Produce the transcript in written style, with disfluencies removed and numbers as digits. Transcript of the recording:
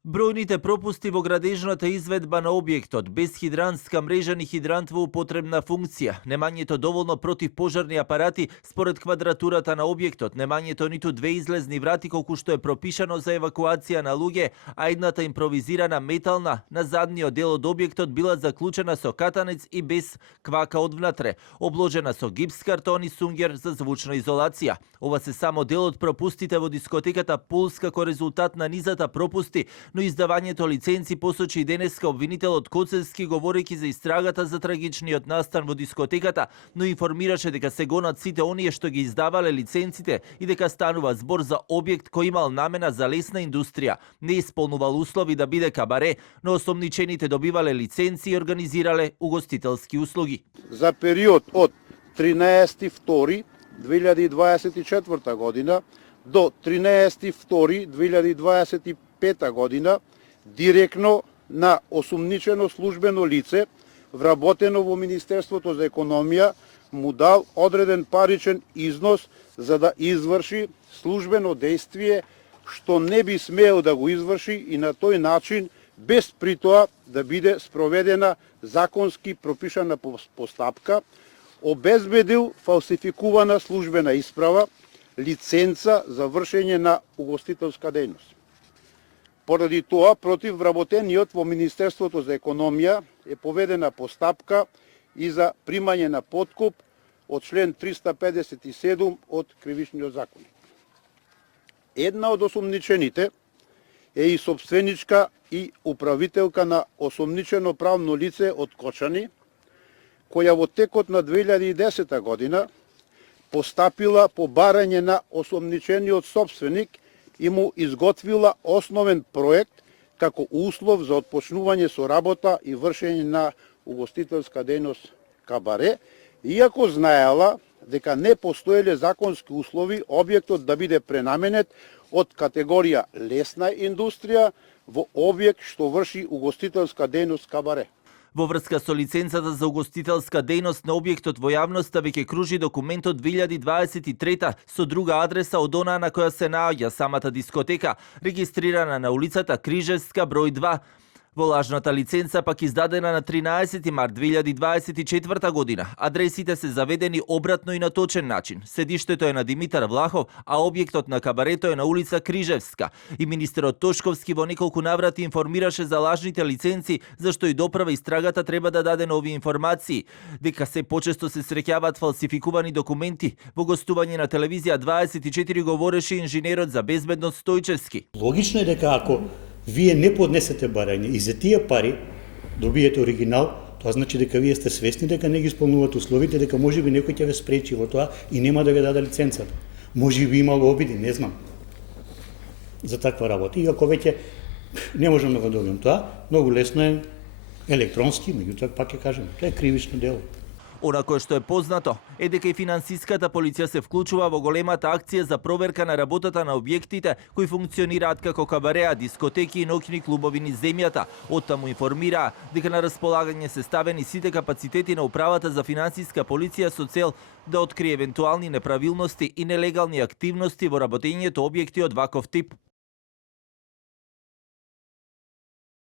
Бројните пропусти во градежната изведба на објектот, без хидрантска мрежа ни хидрант во употребна функција, немањето доволно противпожарни апарати според квадратурата на објектот, немањето ниту две излезни врати колку што е пропишано за евакуација на луѓе, а едната импровизирана метална на задниот дел од објектот била заклучена со катанец и без квака одвнатре, обложена со гипс картон и сунгер за звучна изолација. Ова се само дел од пропустите во дискотеката Пулс како резултат на низата пропусти, но издавањето лиценци посочи денеска обвинителот Коцевски говорејќи за истрагата за трагичниот настан во дискотеката, но информираше дека се гонат сите оние што ги издавале лиценците и дека станува збор за објект кој имал намена за лесна индустрија, не исполнувал услови да биде кабаре, но осомничените добивале лиценци и организирале угостителски услуги. За период од 13.2.2024 година до 13.2.2025 година директно на осумничено службено лице вработено во Министерството за економија му дал одреден паричен износ за да изврши службено дејствие што не би смеел да го изврши и на тој начин без при тоа да биде спроведена законски пропишана постапка, обезбедил фалсификувана службена исправа, лиценца за вршење на угостителска дејност. Поради тоа, против вработениот во Министерството за економија е поведена постапка и за примање на подкуп од член 357 од Кривичниот законник. Една од осомничените е и собственичка и управителка на осомничено правно лице од Кочани, која во текот на 2010 година постапила по барање на осомничениот собственик и му изготвила основен проект како услов за отпочнување со работа и вршење на угостителска дејност кабаре, иако знаела дека не постоеле законски услови објектот да биде пренаменет од категорија лесна индустрија во објект што врши угостителска дејност кабаре. Во врска со лиценцата за угостителска дејност на објектот во јавноста веќе кружи документ од 2023 со друга адреса од онаа на која се наоѓа самата дискотека, регистрирана на улицата Крижевска број 2. Во лажната лиценца пак издадена на 13 март 2024 година. Адресите се заведени обратно и на точен начин. Седиштето е на Димитар Влахов, а објектот на кабарето е на улица Крижевска. И министерот Тошковски во неколку наврати информираше за лажните лиценци, зашто и доправа истрагата треба да даде нови информации. Дека се почесто се среќаваат фалсификувани документи. Во гостување на телевизија 24 говореше инженерот за безбедност Стојчевски. Логично е дека ако вие не поднесете барање и за тие пари добиете оригинал, тоа значи дека вие сте свесни дека не ги исполнувате условите, дека можеби некој ќе ве спречи во тоа и нема да ве даде лиценцата. Можеби имало обиди, не знам, за таква работа. И ако веќе не можам да го добиам тоа, многу лесно е електронски, меѓутоа пак ќе кажем, тоа е кривично дело. Она кое што е познато е дека и финансиската полиција се вклучува во големата акција за проверка на работата на објектите кои функционираат како кабареа, дискотеки и ноќни клубови низ земјата. Оттаму информираа дека на располагање се ставени сите капацитети на управата за финансиска полиција со цел да открие евентуални неправилности и нелегални активности во работењето објекти од ваков тип.